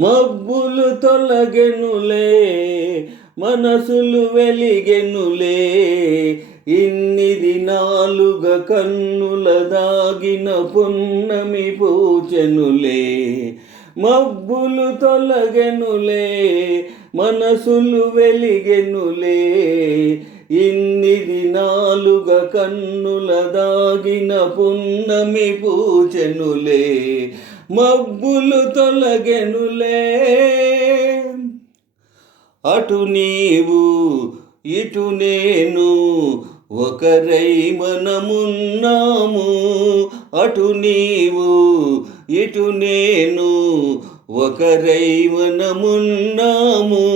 మబ్బులు తొలగెనులే, మనసులు వెలిగెనులే, ఇన్ని దినాలుగా కన్నుల దాగిన పున్నమి పూచెనులే. మబ్బులు తొలగెనులే, మనసులు వెలిగెనులే, ఇన్ని దినాలుగా కన్నుల దాగిన పున్నమి పూచెనులే. మబ్బులు తొలగెనులే, అటు నీవు ఇటు నేను ఒకరై మనమున్నాము. అటు నీవు ఇటు నేను ఒకరై మనమున్నాము.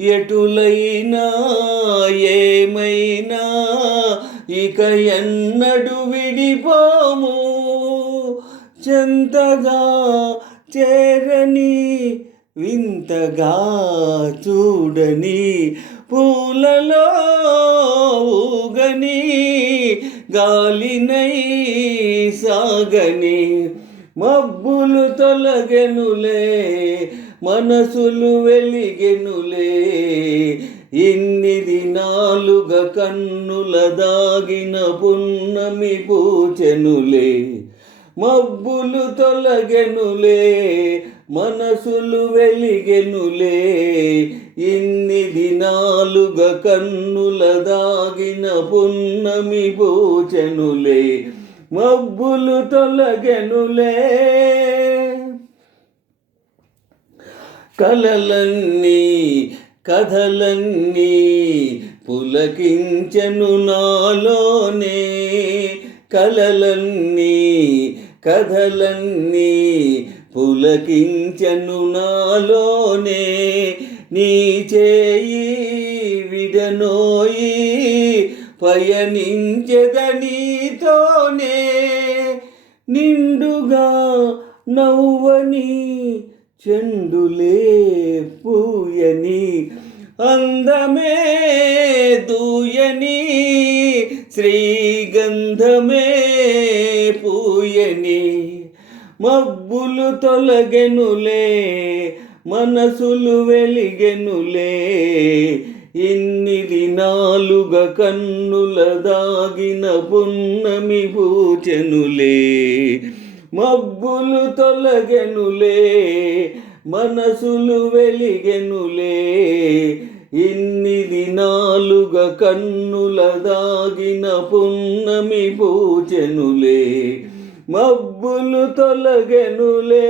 ఎటులైనా ఏమైనా ఇక ఎన్నడు విడిపోము. చెంతగా చేరని వింతగా చూడని పూలలో ఊగని గాలినై సాగని. మబ్బులు తొలగెనులే, మనసులు వెలిగెనులే, ఇన్ని దినాలుగా కన్నుల దాగిన పున్నమి పూచెనులే. మబ్బులు తొలగెనులే, మనసులు వెలిగెనులే, ఇన్ని దినాలుగా కన్నుల దాగిన పున్నమి పూచెనులే. మబ్బులు తొలగెనులే, కలలన్నీ కథలన్నీ పులకించెను నాలోనే. కలలన్నీ కథలన్నీ పులకించెను నాలోనే. నీ చేయి విడనోయి పయనించెదనీతోనే. నిండుగా నవ్వని చెండులే పూయని, అందమే దూయని శ్రీగంధమే పూయని. మబ్బులు తొలగెనులే, మనసులు వెలిగెనులే, ఇన్ని దినాలుగా కన్నుల దాగిన పున్నమి పూచెనులే. మబ్బులు తొలగెనులే, మనసులు వెలిగెనులే, ఇన్ని దినాలుగా కన్నుల దాగిన పున్నమి పూచెనులే. మబ్బులు తొలగెనులే.